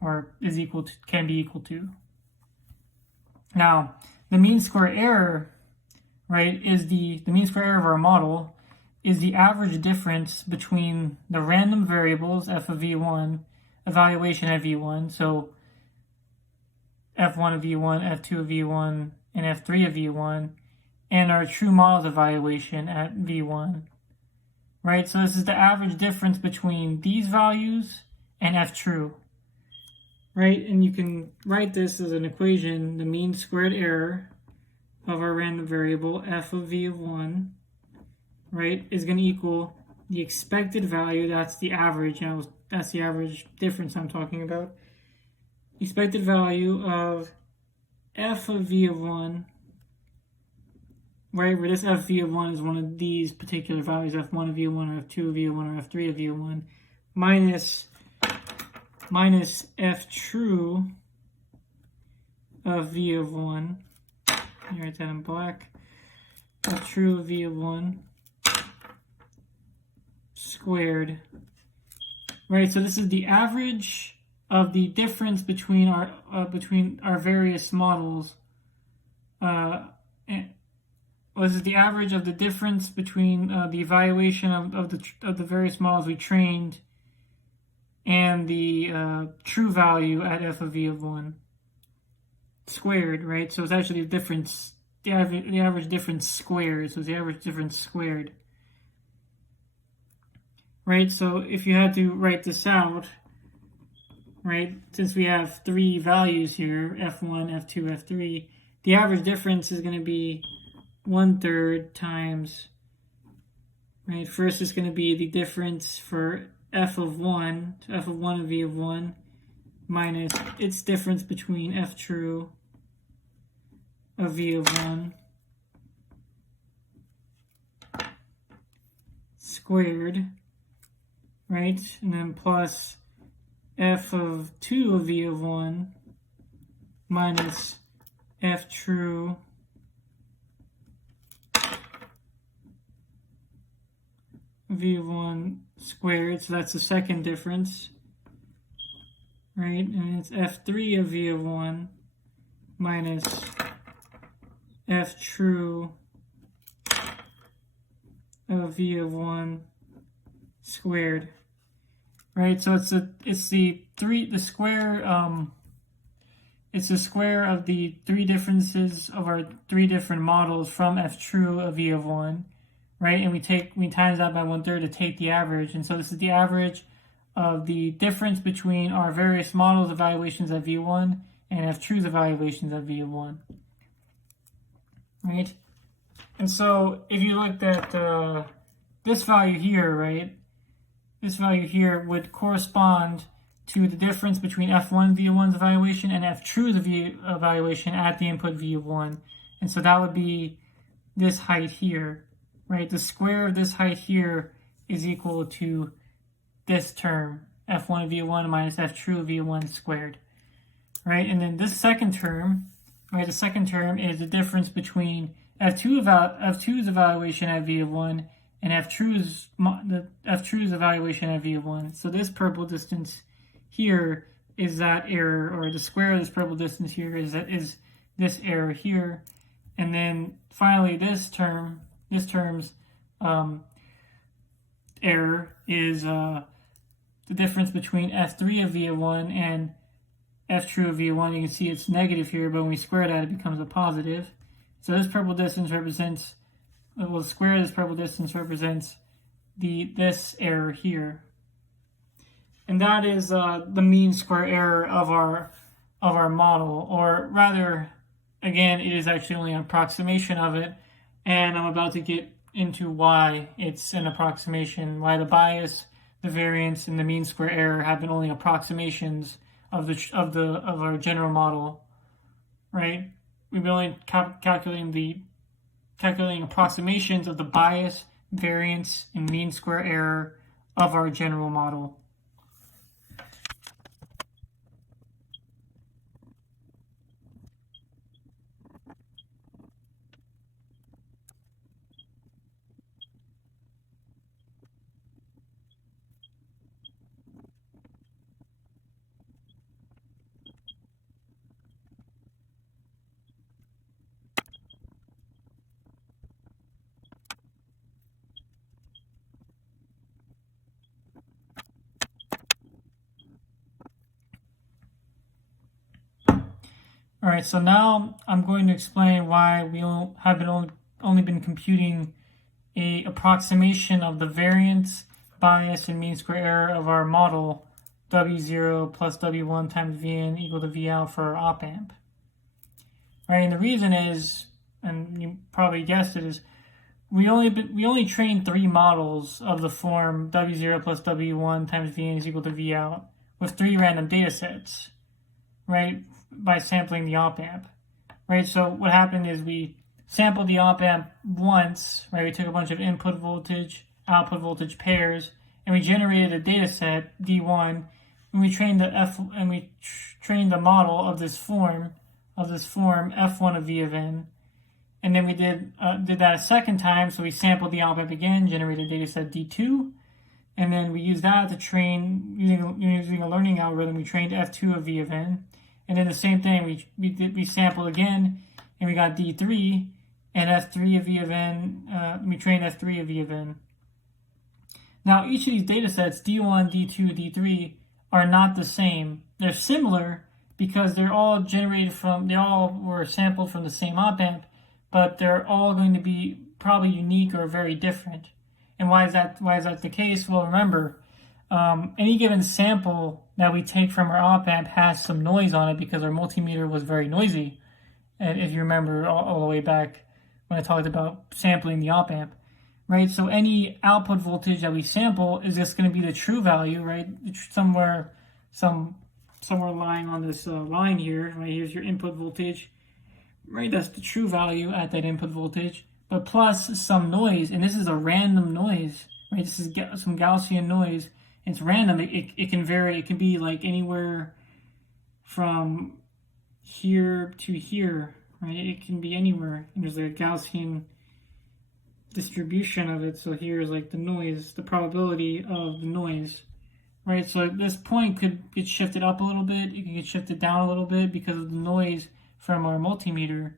or can be equal to. Now, the mean square error, right, is the mean square error of our model is the average difference between the random variables f of v1, evaluation at v1, so f1 of v1, f2 of v1, and f3 of v1, and our true model's evaluation at v1. Right, so this is the average difference between these values and f true. Right, and you can write this as an equation, the mean squared error of our random variable f of v of 1, right, is going to equal the expected value, that's the average, that's the average difference I'm talking about, expected value of f of v of 1, right, where this f v of 1 is one of these particular values, f1 of v1 or f2 of v1 or f3 of v1, minus f true of v of 1, let me write that in black, f true of v of 1 squared, right, so this is the average of the difference between our various models, this is the average of the difference between the evaluation of the various models we trained and the true value at f of v of 1 squared, right? So it's actually the difference, the average difference squared. So it's the average difference squared, right? So if you had to write this out, right, since we have three values here, f1, f2, f3, the average difference is going to be 1/3 times, right? First is going to be the difference for f of 1, so f of 1 of v of 1, minus its difference between f true of v of 1 squared, right? And then plus f of 2 of v of 1 minus f true v of 1 squared, so that's the second difference, right? And it's f3 of v of 1 minus f true of v of 1 squared, right? So it's the square of the three differences of our three different models from f true of v of 1, right? And we times that by 1/3 to take the average. And so this is the average of the difference between our various models evaluations at v1 and f true's evaluations at v of 1, right? And so if you looked at this value here, right, this value here would correspond to the difference between f1 v of 1's evaluation and f true's evaluation at the input v of 1. And so that would be this height here, right? The square of this height here is equal to this term, f1 of v of 1 minus f true of v of 1 squared, right? And then this second term, right, the second term is the difference between f2's evaluation at v of 1 and f true's evaluation at v of 1. So this purple distance here is that error, or the square of this purple distance here is this error here. And then finally this term's error is the difference between f3 of v of 1 and f true of v of 1. You can see it's negative here, but when we square that, it becomes a positive. So this purple distance represents, well, the square of this purple distance represents this error here. And that is the mean square error of our model, or rather, again, it is actually only an approximation of it. And I'm about to get into why it's an approximation, why the bias, the variance, and the mean square error have been only approximations of our general model, right? We've been only calculating approximations of the bias, variance, and mean square error of our general model. All right, so now I'm going to explain why we have only been computing a approximation of the variance, bias, and mean square error of our model W0 plus W1 times Vn equal to V out for our op amp. Right, and the reason is, and you probably guessed it, is we only trained three models of the form W0 plus W1 times Vn is equal to V out with three random data sets, right, by sampling the op amp, right? So what happened is we sampled the op amp once, right? We took a bunch of input voltage, output voltage pairs, and we generated a data set D1, and we trained trained the model of this form F1 of V of n, and then we did that a second time. So we sampled the op amp again, generated data set D2, and then we used that to train using a learning algorithm. We trained F2 of V of n. And then the same thing, we sampled again, and we got D3 and F3 of E of n. We trained F3 of E of n. Now, each of these data sets, D1, D2, D3, are not the same. They're similar because they all were sampled from the same op-amp, but they're all going to be probably unique or very different. And why is that the case? Well, remember, any given sample that we take from our op-amp has some noise on it because our multimeter was very noisy. And if you remember all the way back when I talked about sampling the op-amp, right? So any output voltage that we sample is just going to be the true value, right? Somewhere lying on this line here, right? Here's your input voltage, right? That's the true value at that input voltage, but plus some noise, and this is a random noise, right? This is some Gaussian noise. It's random. It can vary. It can be like anywhere from here to here, right? It can be anywhere. And there's like a Gaussian distribution of it. So here's like the noise, the probability of the noise, right? So this point could get shifted up a little bit. It can get shifted down a little bit because of the noise from our multimeter.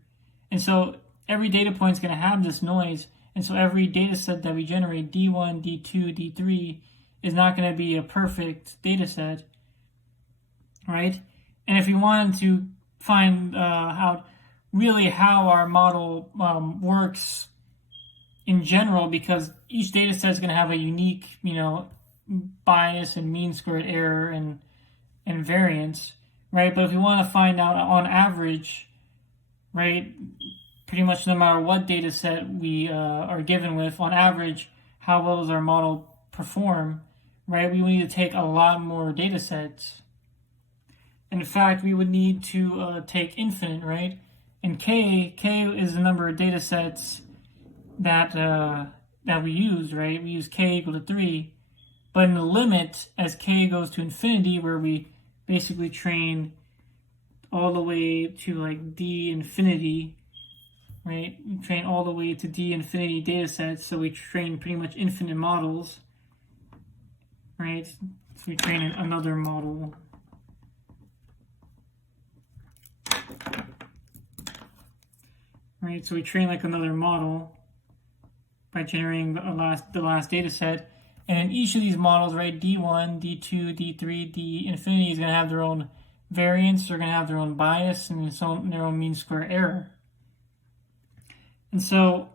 And so every data point is going to have this noise. And so every data set that we generate, D1, D2, D3, is not going to be a perfect data set, right? And if we wanted to find how our model works in general, because each data set is going to have a unique, bias and mean squared error and variance, right? But if we want to find out on average, right, pretty much no matter what data set we are given with, on average, how well does our model perform, right? We would need to take a lot more data sets. In fact, we would need to take infinite, right? And K is the number of data sets that we use, right? We use K equal to 3. But in the limit, as K goes to infinity, where we basically train all the way to like D infinity, right? We train all the way to D infinity data sets, so we train pretty much infinite models, right? So we train another model. Right, so we train like another model by generating the last data set. And in each of these models, right, D1, D2, D3, D infinity is going to have their own variance, they're going to have their own bias, and their own mean square error. And so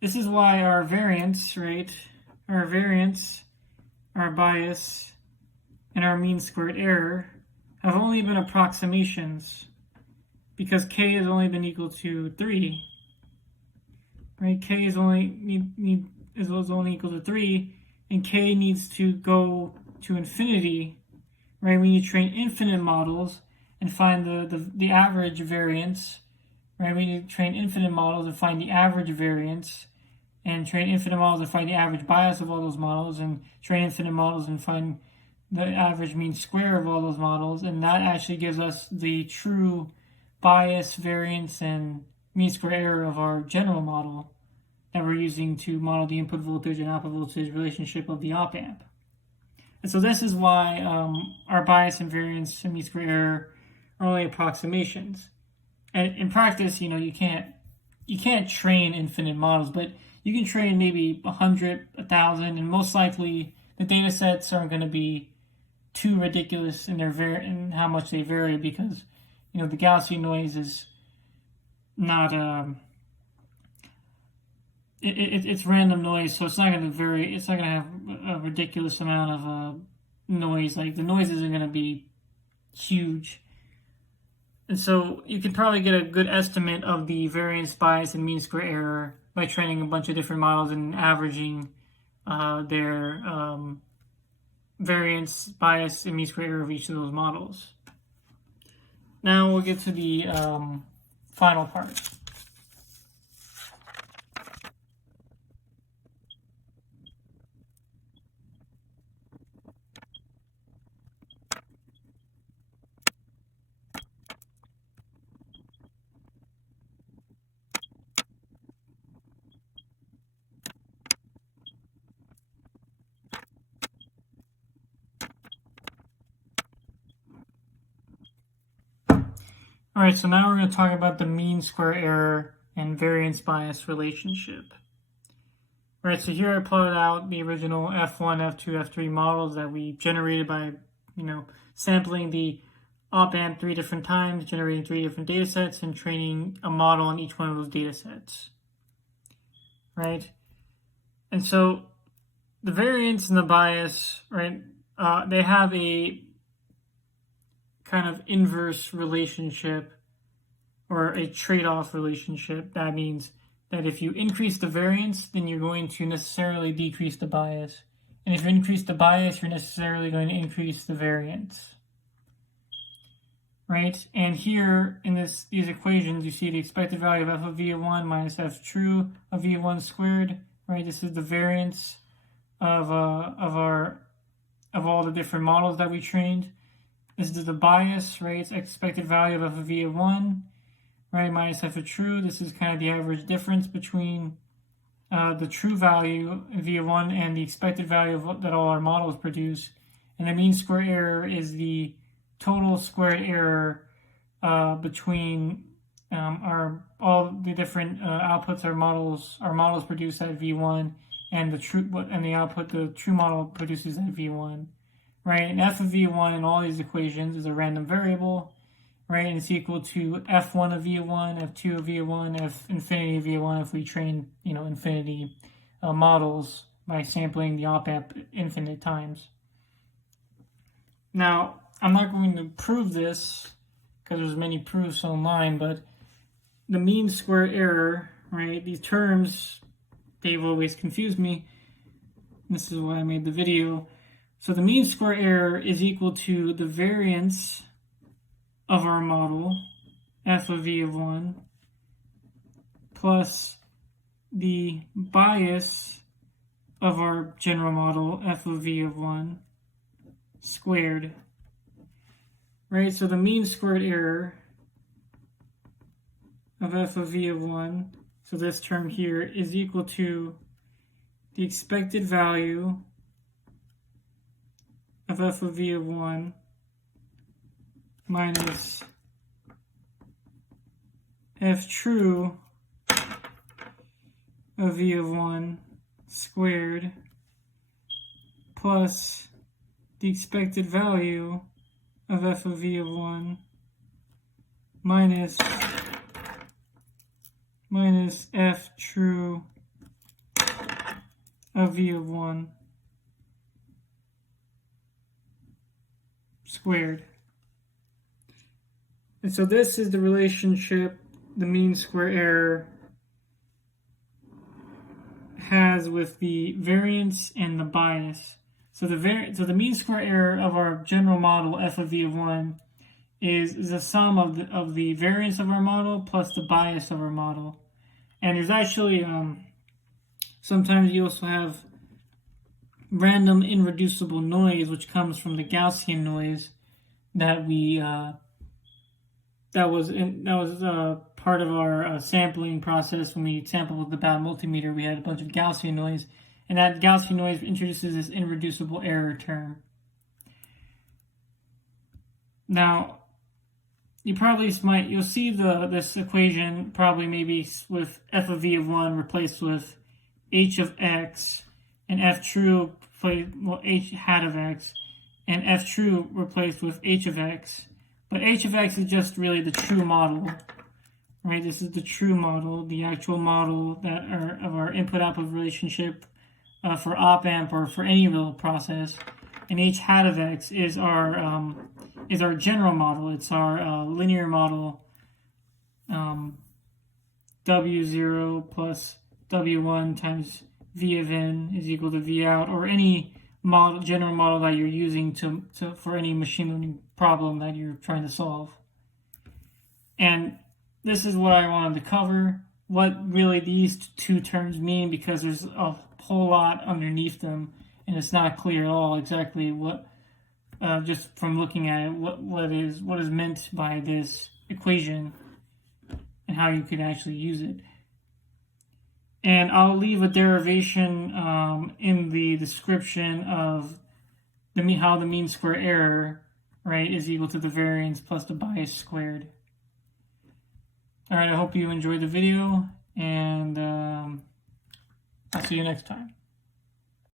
this is why our variance, right, our bias, and our mean squared error have only been approximations, because K has only been equal to 3, right? K is only equal to 3, and K needs to go to infinity, right? We need to train infinite models and find the average variance, right? We need to train infinite models and find the average variance, and train infinite models and find the average bias of all those models, and train infinite models and find the average mean square of all those models, and that actually gives us the true bias, variance, and mean square error of our general model that we're using to model the input voltage and output voltage relationship of the op-amp. And so this is why our bias and variance and mean square error are only approximations. And in practice, you can't train infinite models, but you can train maybe 100, 1,000, and most likely the data sets aren't going to be too ridiculous in in how much they vary, because the Gaussian noise is not it's random noise, so it's not going to vary. It's not going to have a ridiculous amount of noise. Like, the noise isn't going to be huge, and so you can probably get a good estimate of the variance, bias, and mean square error by training a bunch of different models and averaging their variance, bias, and mean square error of each of those models. Now we'll get to the final part. All Alright, so now we're going to talk about the mean square error and variance bias relationship. Alright, so here I plotted out the original F1, F2, F3 models that we generated by, sampling the op-amp 3 different times, generating 3 different data sets, and training a model on each one of those data sets. Right? And so the variance and the bias, right, they have a kind of inverse relationship or a trade-off relationship. That means that if you increase the variance, then you're going to necessarily decrease the bias. And if you increase the bias, you're necessarily going to increase the variance. Right? And here in these equations, you see the expected value of f of v of 1 minus f true of v of 1 squared. Right? This is the variance of all the different models that we trained. This is the bias, right? It's expected value of f of v of 1, right, minus f of true. This is kind of the average difference between the true value v of 1 and the expected value that all our models produce. And the mean square error is the total squared error between all the different outputs our models produce at v1 and the output the true model produces at v1. Right, and f of v1 in all these equations is a random variable, right, and it's equal to f1 of v of 1, f2 of v of 1, f infinity of v of 1 if we train, infinity models by sampling the op-amp infinite times. Now, I'm not going to prove this because there's many proofs online, but the mean square error, right, these terms, they've always confused me. This is why I made the video. So the mean square error is equal to the variance of our model, f of v of 1, plus the bias of our general model, f of v of 1, squared. Right, so the mean squared error of f of v of 1, so this term here, is equal to the expected value of f of v of 1 minus f true of v of 1 squared plus the expected value of f of v of 1 minus f true of v of 1 squared. And so this is the relationship the mean square error has with the variance and the bias. So the mean square error of our general model f of v of 1 is the sum of the variance of our model plus the bias of our model. And there's actually sometimes you also have random irreducible noise, which comes from the Gaussian noise that was part of our sampling process. When we sampled with the BAT multimeter, we had a bunch of Gaussian noise, and that Gaussian noise introduces this irreducible error term. Now, you'll see this equation probably maybe with f of v of 1 replaced with h of x, and f true h hat of x, and f true replaced with h of x. But h of x is just really the true model, right? This is the true model, the actual model of our input-output relationship for op-amp or for any real process. And h hat of x is our general model. It's our linear model, w0 plus w1 times v of n is equal to v out, or any general model that you're using for any machine learning problem that you're trying to solve. And this is what I wanted to cover, what really these two terms mean, because there's a whole lot underneath them, and it's not clear at all exactly what, just from looking at it, what is meant by this equation and how you could actually use it. And I'll leave a derivation in the description of how the mean square error, right, is equal to the variance plus the bias squared. All right, I hope you enjoyed the video, and I'll see you next time.